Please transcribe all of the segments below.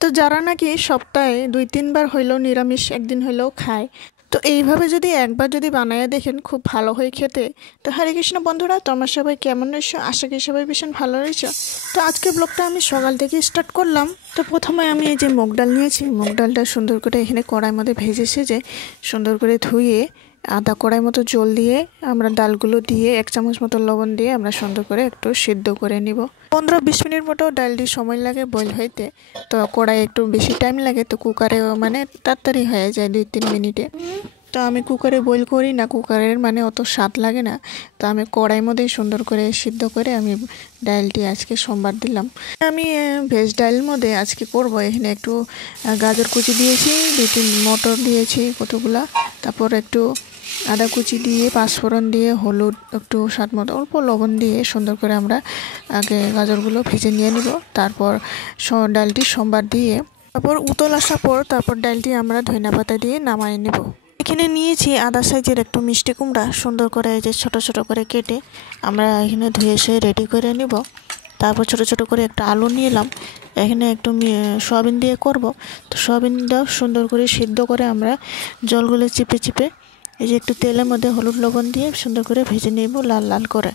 তো যারা নাকি সপ্তাহে ২-৩ বার হইলেও নিরামিষ একদিন হইলেও খায়, তো এইভাবে যদি একবার যদি বানায়া দেখেন খুব ভালো হয় খেতে। তো হরে কৃষ্ণ বন্ধুরা, তোমার সবাই কেমন রয়েছো? আশা করি সবাই ভীষণ ভালো রয়েছো। তো আজকে ব্লগটা আমি সকাল থেকে স্টার্ট করলাম। তো প্রথমে আমি এই যে মুগ ডাল নিয়েছি, মুগ ডালটা সুন্দর করে এখানে কড়াইয়ের মধ্যে ভেজে সেজে সুন্দর করে ধুয়ে আধা কড়াই মতো জল দিয়ে আমরা ডালগুলো দিয়ে 1 চামচ মতো লবণ দিয়ে আমরা সুন্দর করে একটু সিদ্ধ করে নিব। 15-20 মিনিট মতো ডালটি সময় লাগে বয়েল হইতে। তো কড়াই একটু বেশি টাইম লাগে, তো কুকারে মানে তাড়াতাড়ি হয়ে যায় 2-3 মিনিটে। তো আমি কুকারে বয়েল করি না, কুকারের মানে অত স্বাদ লাগে না। তো আমি কড়াইয়ের মধ্যে সুন্দর করে সিদ্ধ করে আমি ডালটি আজকে সোমবার দিলাম। আমি ভেজ ডালের মধ্যে আজকে করব, এখানে একটু গাজর কুচি দিয়েছি, 2-3 মটর দিয়েছি কতগুলা, তারপর একটু আদা কুচি দিয়ে, পাঁচফোড়ন দিয়ে, হলুদ, একটু স্বাদ মতো অল্প লবণ দিয়ে সুন্দর করে আমরা আগে গাজরগুলো ভেজে নিয়ে নিব। তারপর ডালটি সোমবার দিয়ে তারপর উতল আসার পর তারপর ডালটি আমরা ধনিয়া পাতা দিয়ে নামাই নেব। এখানে নিয়েছি আদা সাইজের একটু মিষ্টি কুমড়া, সুন্দর করে এই যে ছোট ছোট করে কেটে আমরা এখানে ধুয়ে সে রেডি করে নিব। তারপর ছোট ছোট করে একটা আলু নিলাম, এখানে একটু সয়াবিন দিয়ে করব। তো সয়াবিনটাও সুন্দর করে সিদ্ধ করে আমরা জলগুলো চিপে চিপে এই যে একটু তেলের মধ্যে হলুদ লবণ দিয়ে সুন্দর করে ভেজে নেব লাল লাল করে।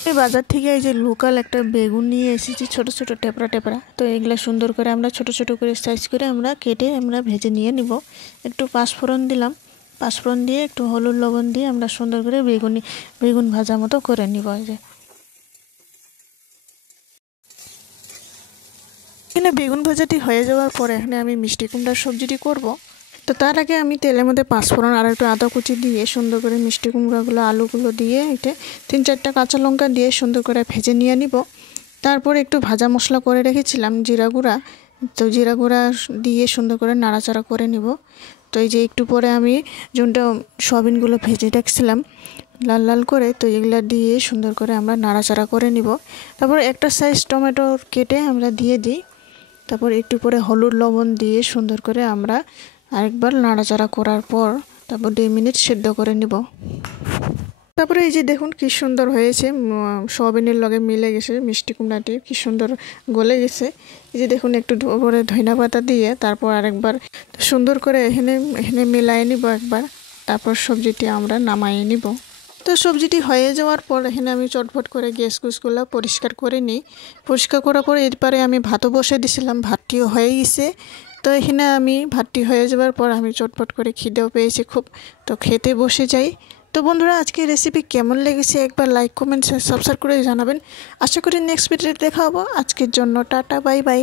আমি বাজার থেকে এই যে লোকাল একটা বেগুন নিয়ে এসেছি, ছোট ছোট টেপরা টেপরা। তো এগুলো সুন্দর করে আমরা ছোট ছোট করে সাইজ করে আমরা কেটে আমরা ভেজে নিয়ে নিব। একটু পাঁচফোড়ন দিলাম, পাঁচফোড়ন দিয়ে একটু হলুদ লবণ দিয়ে আমরা সুন্দর করে বেগুন ভাজা মতো করে নিব। এই যে এখানে বেগুন ভাজাটি হয়ে যাওয়ার পরে এখানে আমি মিষ্টি কুমড়ার সবজিটি করব। তো তার আগে আমি তেলের মধ্যে পাঁচফোড়ন আর একটু আদা কুচি দিয়ে সুন্দর করে মিষ্টি কুমড়াগুলো আলুগুলো দিয়ে এটা 3-4টা কাঁচা লঙ্কা দিয়ে সুন্দর করে ভেজে নিয়ে নিব। তারপর একটু ভাজা মশলা করে রেখেছিলাম জিরা গুঁড়া, তো জিরা গুঁড়া দিয়ে সুন্দর করে নাড়াচাড়া করে নিব। তো এই যে একটু পরে আমি যোনটা সয়াবিনগুলো ভেজে রাখছিলাম লাল লাল করে, তো এগুলা দিয়ে সুন্দর করে আমরা নাড়াচাড়া করে নিব। তারপর একটা সাইজ টমেটো কেটে আমরা দিয়ে দিই। তারপর একটু পরে হলুদ লবণ দিয়ে সুন্দর করে আমরা আরেকবার নাড়াচাড়া করার পর তারপর 2 মিনিট সিদ্ধ করে নিব। তারপরে এই যে দেখুন কি সুন্দর হয়েছে, সয়াবিনের লগে মিলে গেছে, মিষ্টি কুমড়াটি কি সুন্দর গলে গেছে। এই যে দেখুন একটু করে ধনিয়া পাতা দিয়ে তারপর আরেকবার সুন্দর করে এখানে মিলাই নিব একবার। তারপর সবজিটি আমরা নামাই নিব। তো সবজিটি হয়ে যাওয়ার পর এখানে আমি চটফট করে গ্যাস গুসগুলো পরিষ্কার করে নিই। পরিষ্কার করার পর এরপরে আমি ভাতও বসে দিয়েছিলাম, ভাতটিও হয়ে গেছে। তো এখানে আমি ভাতটি হয়ে যাওয়ার পর আমি চটপট করে খিদেও পেয়েছি খুব, তো খেতে বসে যাই। তো বন্ধুরা, আজকে রেসিপি কেমন লেগেছে একবার লাইক কমেন্ট সাবস্ক্রাইব করে জানাবেন। আশা করি নেক্সট ভিডিওতে দেখা হবো। আজকের জন্য টাটা, বাই বাই।